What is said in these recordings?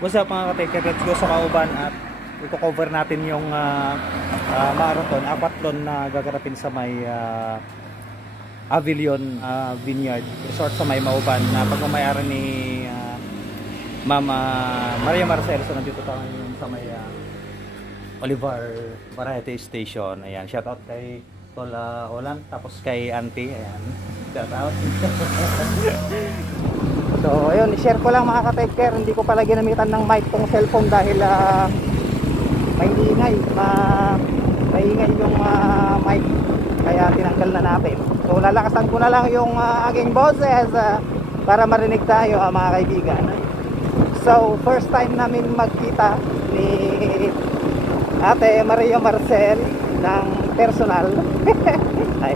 What's up mga ka-taker, let's go sa Kauban at i-cover natin yung marathon, apatlon na gaganapin sa may Avilion Vineyard Resort sa may Mauban na pagmamayari ni Mama Maria Marcel. So nandito tayo sa may Olivar Variety Station. Ayan, shout out kay Tola Olan, tapos kay Auntie. Ayan, shout out. So ayun, i-share ko lang mga ka-taker, hindi ko pala ginamitan ng mic tong cellphone dahil maingay yung mic, kaya tinanggal na natin. So lalakasan ko na lang yung aking boses para marinig tayo mga kaibigan. So first time namin magkita ni Ate Maria Marcel ng personal. Ay.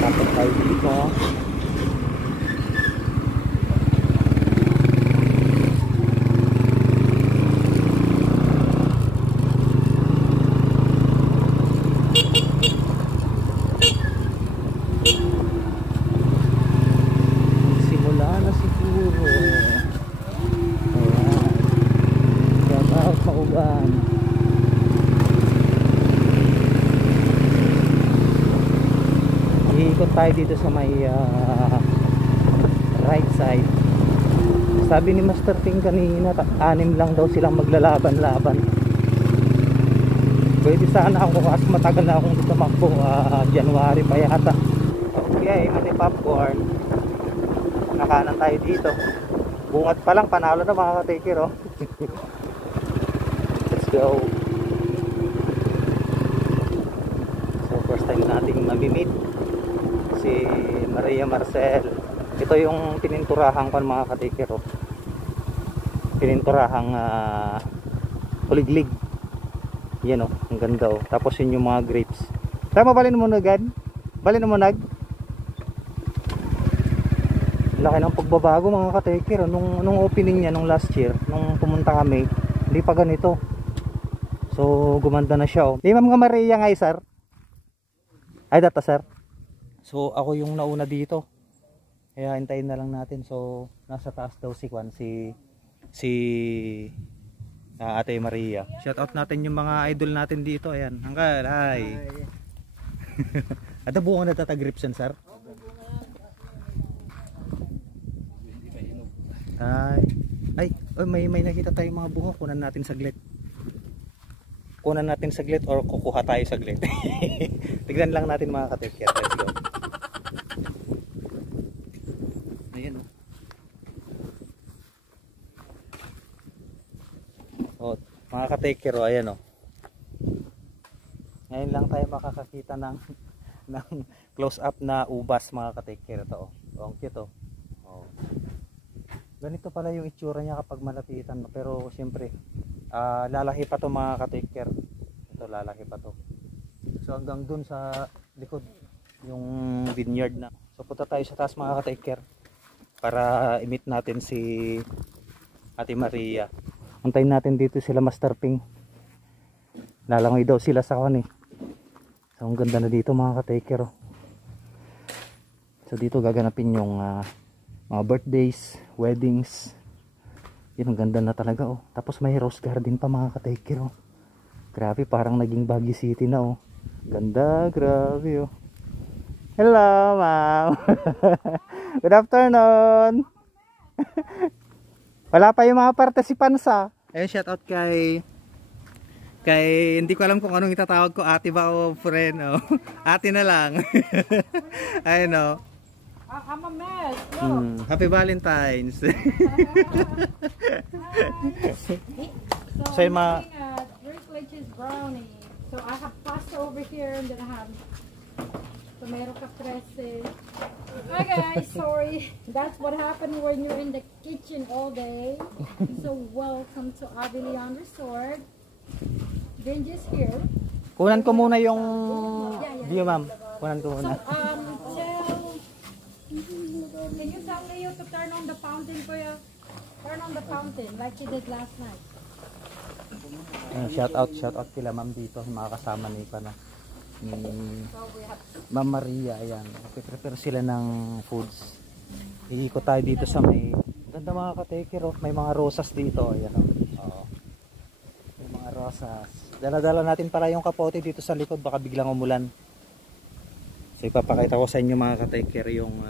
Tapos tayo dito. Simula na siguro. Ayan. Shout out Mauban. Iikot tayo dito sa may right side. Sabi ni Master Ping kanina, 6 lang daw silang maglalaban-laban. Pwede sana ako kasi matagal na akong tumakbo, January pa yata. Okay, may popcorn. Nakanan tayo dito. Bungat pa lang, panalo na mga ka-taker, oh. Let's go. So first time nating mamimit si Maria Marcel. Ito yung pininturahan ko mga ka-taker, oh. Pininturahang kuliglig. Yan, oh, ang ganda, oh. Tapos yun yung mga grapes. Tama, balin mo na agad. Balin mo nag. Laki ng pagbabago mga ka-taker, oh. Nung opening niya nung last year, nung pumunta kami, hindi pa ganito. So gumanda na siya, oh. Di Ma'am Maria nga, sir. Ay data, sir. So ako yung nauna dito, kaya hintayin na lang natin. So nasa taas daw si Kwan, si Ate Maria. Shout out natin yung mga idol natin dito. Ayan, Uncle, hi. Ada buong na tatagripsan, sir. May nakita tayong mga bunga. Kunan natin saglit. Or kukuha tayo saglit. Tignan lang natin mga ka-taker. Let's go. Ayan, oh. Mga ka-taker, oh, ayan, oh. Ngayon lang tayo makakakita ng close up na ubas mga ka-taker. Ito, oh. Ang cute, oh. Oh. Ganito pala yung itsura niya kapag malapitan, pero siyempre lalaki pa to mga ka-taker. Ito, lalaki pa to. So hanggang dun sa likod yung vineyard na. So punta tayo sa taas mga ka-taker para i-meet natin si Ate Maria. Antayin natin dito sila Master Ping. Lalangoy daw sila sa kan, eh. So ang ganda na dito mga ka-taker, oh. So dito gaganapin yung mga birthdays, weddings. Yun, ang ganda na talaga, oh. Tapos may rose garden pa mga ka-taker, oh. Grabe, parang naging Baguio City na, oh. Ganda, grabe, oh. Hello, ma'am. Good afternoon. Wala pa yung mga participants, ah. Ayun, shout out kay hindi ko alam kung anong itatawag ko, ate ba o friend, oh. Ate na lang. Ayun, oh. I'm a mess. Look. Happy Valentine's. So Say I'm ma making a 3 glitches brownie. So I have pasta over here, and then I have tomato caprese. Hi guys, sorry. That's what happened when you're in the kitchen all day. So welcome to Avilion Resort. Benji's here. kunan ko muna yung view, ma'am. Kunan ko muna. Can you tell Leo to turn on the fountain, Kuya? Turn on the fountain like she did last night. Shout out kila ma'am dito, mga kasama ni Pana. ni So we have Ma'am Maria. Ayan, prepare sila ng foods. Iikot tayo dito sa may ganda mga kateker, oh. May mga rosas dito. Ayan, oh. Oo. May mga rosas. Dala-dala natin para yung kapote dito sa likod, baka biglang umulan. So ipapakita ko sa inyo mga kateker yung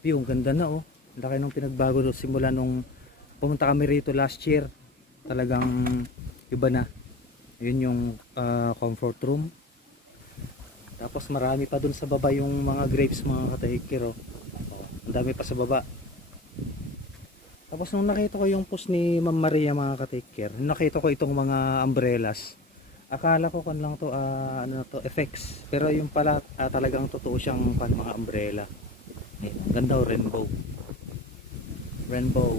view. Ganda na, oh. Laki nung pinagbago simula nung pumunta kami rito last year. Talagang iba na. Yun yung comfort room. Tapos marami pa dun sa baba yung mga grapes mga kateker, oh. Ang dami pa sa baba. Tapos nung nakita ko yung post ni Ma'am Maria mga kateker, nakita ko itong mga umbrellas. Akala ko kan lang to ano to, effects. Pero yung pala talagang totoo siyang mga umbrella. Ayan, ganda, oh, rainbow. Rainbow.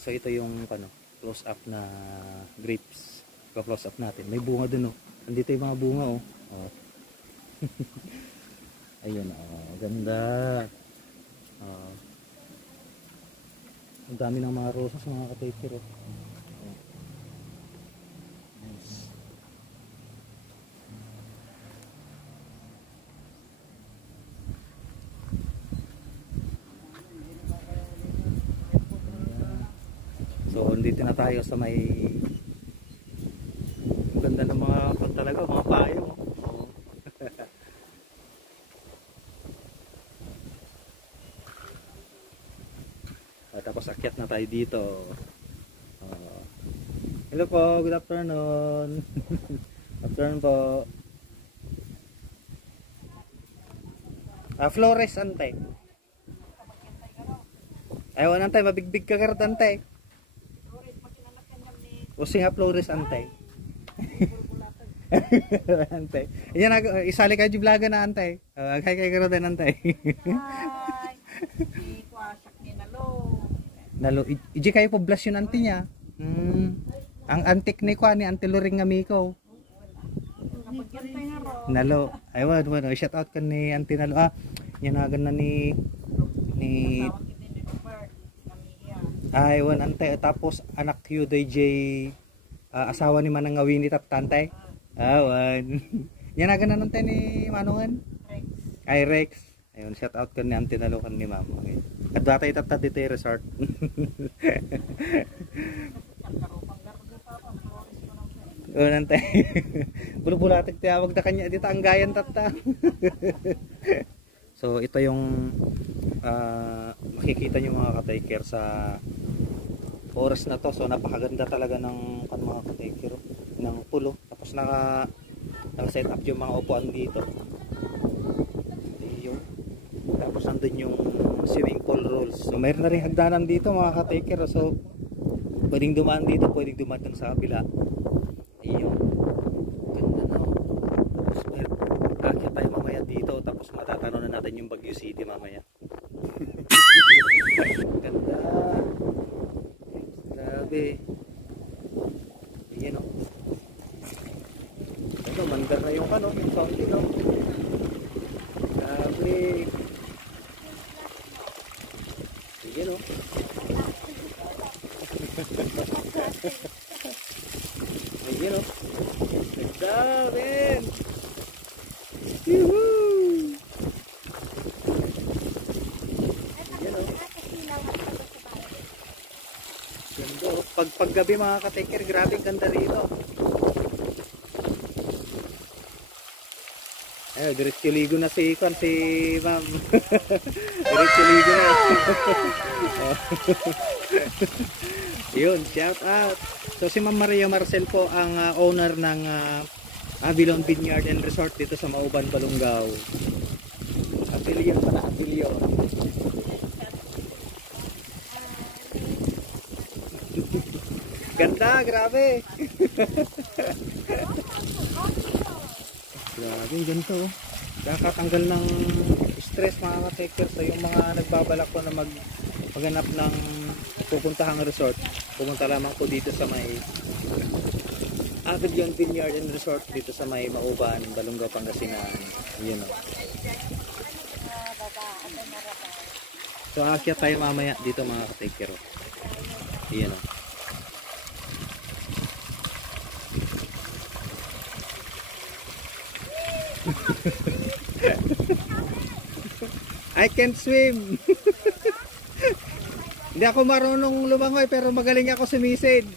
So ito yung close up na grapes. Close up natin. May bunga dun, oh. Andito yung mga bunga, oh. Oh. Ayun, oh. Ganda. Oh. Ang dami ng mga rosas mga ka-taker, oh. Nice. So dito na tayo sa may ganda ng mga talaga mga payo, oh. Tapos akyat na tayo dito. Hello po, good afternoon. Afternoon po. Flores antay. Ayaw antay, mabigbig ka karat antay. Using ha Flores antay. Antay. Yan isali ka di vlog na antay. Kay karat antay. hi. Nalo, iji kayo po bless yun auntie niya. Ang antik ni kwa ni Auntie Loring Amico. Nalo, aywan, shout out kan ni Auntie Nalo. Yanagan na ni aywan ante, tapos anak yu DJ asawa ni Manang Ngawini tap tantay. Awan. Yanagan na nante ni Manongan. Ay Rex. Ayun, shout out kan ni Auntie Nalo kan ni Ma'am. Okay. At dati itatad dito yung resort. O nantay. Bulu-bulatik tiyawag na kanya dito ang gayan tata. So ito yung makikita nyo mga ka-taker sa forest na to. So napakaganda talaga ng mga ka-taker ng pulo. Tapos naka-set up yung mga upuan dito. Tapos nandun yung swimming pool rules. So mayroon na rin hagdanan dito mga ka-taker. So pwedeng dumaan dito, pwedeng dumaan dun sa kabila. Ayun. Ganda na. Tapos akit tayo mamaya dito. Tapos matatanaw na natin yung Baguio City mamaya. Ganda. Grabe. Ayan o. Ito, mandar na yung yung fountain o. Grabe. Ayan o. Ayan o. Ganda, men. Yuhuu. Ayan o. Ganda o. Paggabi mga ka-taker, grabe ganda rito. Ay, diretso ligo na si Ma'am. Diretso ligo na. Yun, shout out. So si Ma'am Maria Marcel po ang owner ng Avilon Vineyard and Resort dito sa Mauban, Balungaw. Affiliate pala, affiliate. Ganda, grabe. Grabe, ganito oh. Nakakatanggal ng stress mga ka-taker. So yung mga nagbabalak po na maghanap ng pupuntahang resort, pumunta lamang po dito sa may Avilon Vineyard and Resort dito sa may Mauban, Balungaw, Pangasinan. Yun oh. So aakyat tayo mamaya dito mga ka-taker oh. Yun oh. I can't swim. Hindi ako marunong lumangoy pero magaling ako sumisid.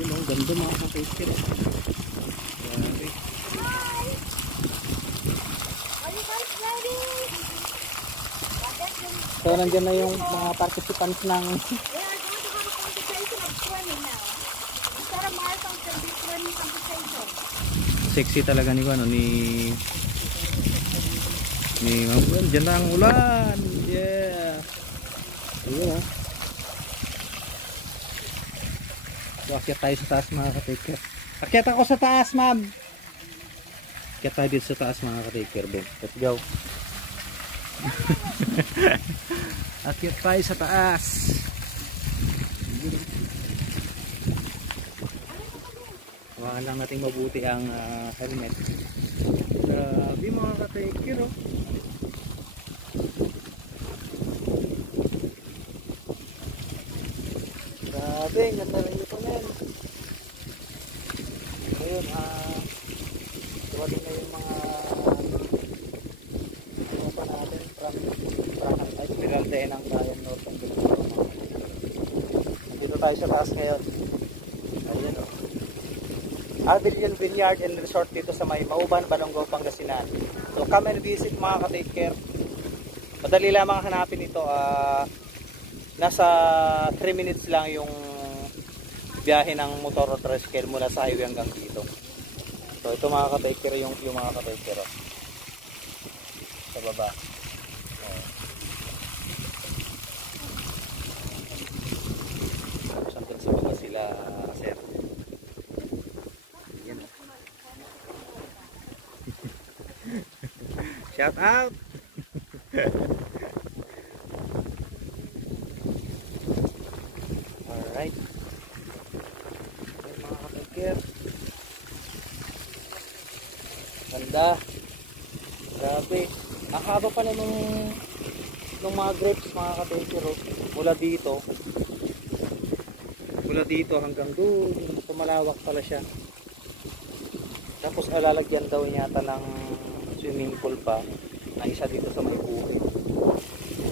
Yun ang ganda mga ka-taker. Grabe. So nandiyan na yung mga participants ng sexy talaga ni ano ni Ma'am. Diyan na ang ulan. Yeah. Ayun oh. So, akyat tayo sa taas mga ka-taker. Akyat ako sa taas, ma'am. Akyat tayo dito sa taas mga ka-taker. Let's go. Akyat tayo sa taas. Hawakan lang natin mabuti ang helmet. Grabe mga ka-taker oh. Grabe, ganda rin ito ngayon. Ngayon, dumating na yung mga ano pa natin from Esmeralda ng Bayan Northern Bicol. Nandito tayo sa taas ngayon. Ayan o. Avilion Vineyard and Resort dito sa may Mauban, Balongo, Pangasinan. So come and visit mga ka-take care. Madali lamang hanapin ito. Nasa 3 minutes lang yung biyahe ng motor o tricycle mula sa highway hanggang dito. So ito mga ka-take care yung mga ka-take care sa baba. Sandal sa baba sila sir. Yan. Shout out. Alright. Mga ka-take. Ganda. Grabe. Ang haba pala nung mga grapes mga ka-take. Mula dito hanggang doon. Malawak pala siya. Tapos lalagyan daw yata ng swimming pool pa na isa dito sa may bukid.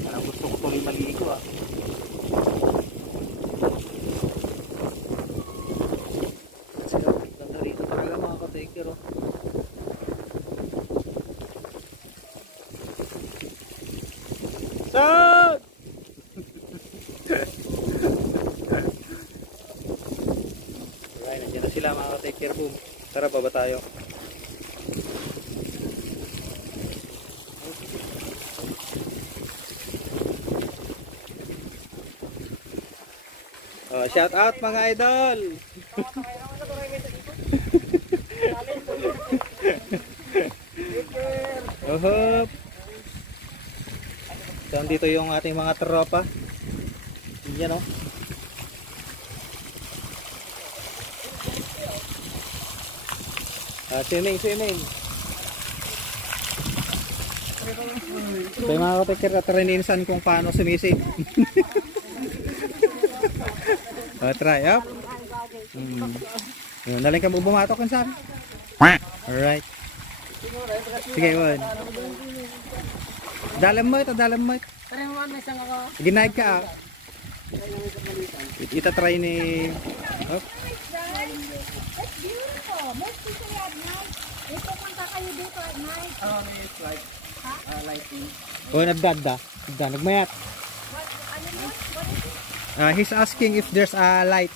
Ano gusto ko tuloy maligo ah. Ganda rito talaga mga ka-take oh. Dad! Alright, nandiyan na sila mga ka-take care boom. Tara, baba tayo. Oh, shout out mga idol. Ohop. So, dito yung ating mga tropa. Yan oh. Swimming. So yung mga kapikir at rinisan kung paano sumisig. Try up. Naling ka mo bumatok kan saan? Alright. Sige, one. Dalam mo ito. Ginaig ka ah. Itatry ni... Oh. It's beautiful. Most people at night. If pupunta kayo dito at night. It's like lighting. Oh, nagdada. Nagmayat. He's asking if there's a light.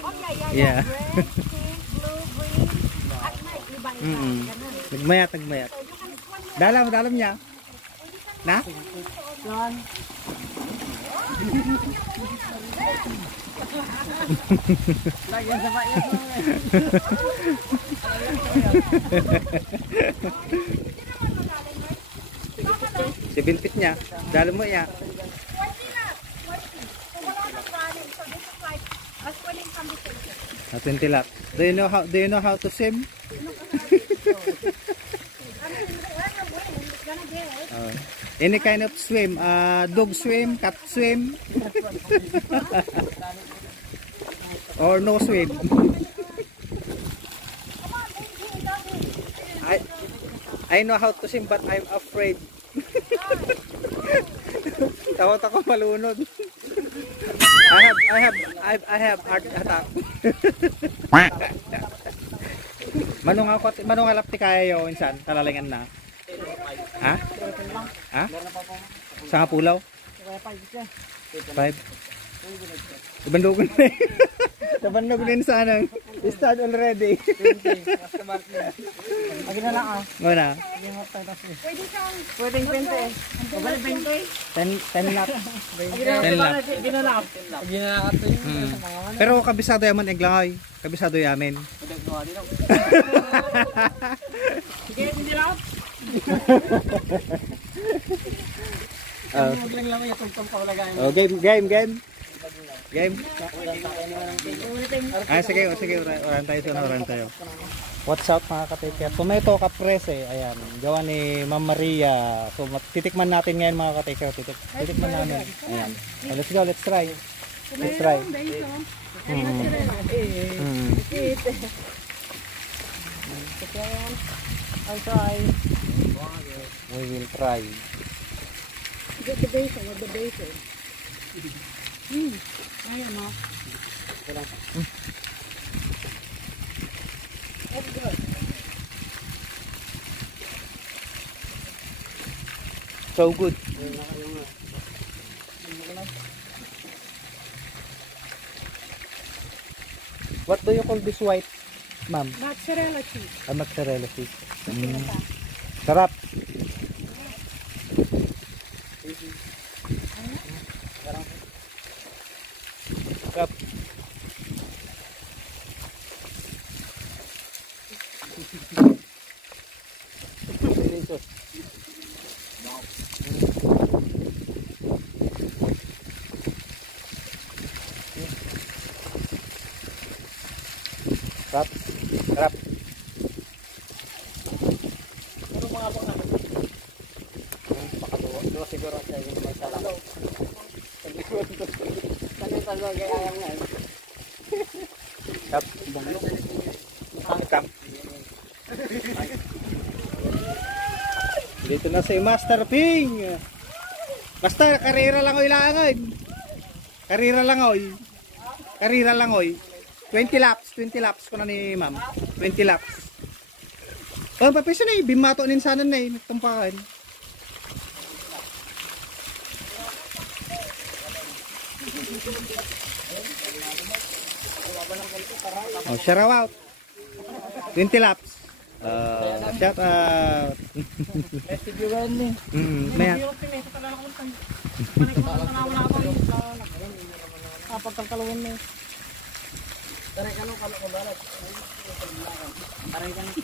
Oh, yeah. Yeah. Red, pink, blue, green. At night, iba-iba. Nagmayat. Dalam niya. Na? Lagyan sa bayan mo. Si Binpit niya. Dalam mo ya. 20 lot. Do you know how to swim? Any kind of swim, dog swim, cat swim, or no swim. I know how to swim but I'm afraid. Takot ako malunod. I have heart attack. Manong alap ti kaya yo insan kalalingan na. Ha? Ha? Sa nga pulaw? 5. Ibandogon na. Nabandog din sana. Start already. Lagi na lang ah. Wala. Pwede siyang Pwedeng 20. Pwede 20. 10 lap. 10 lap. Lagi na lang. Lagi na lang ato yung sa mga ano. Pero kabisado yaman eglangay. Kabisado yamin. Pwede gawa din ako. Sige, hindi lang. Maglang lang yung tungtong paulagain. Oh, game. Sige, oran tayo. What's up mga katikya? Tomato caprese, ayan. Gawa ni Ma'am Maria. So, titikman natin ngayon mga katikya. Titikman namin. Ayan. Let's go, let's try. Let's try. I'll try. We will try. get the basil with the basil. Ayun no. That's good. So good. What do you call this white, ma'am? Mozzarella cheese. Mozzarella cheese. Sarap. Sarap. Delicious. Sarap. Sarap. Pero mga bang ano? Pakatuwa siguro siya yung may salang. Talo kaya ayam nga. Sarap. Sarap. Dito na si Master Ping. Basta karera lang oy langoy. Karera lang oy. Karera lang oy. 20 laps ko na ni ma'am. 20 laps. Oh, papisa na eh. Bimato nin sana na eh. Nagtumpakan. Oh, shout out. 20 laps. Shout out. Maya. Pagkalkalawin mo. Taray ka nung kalok ko balat. Taray ka nung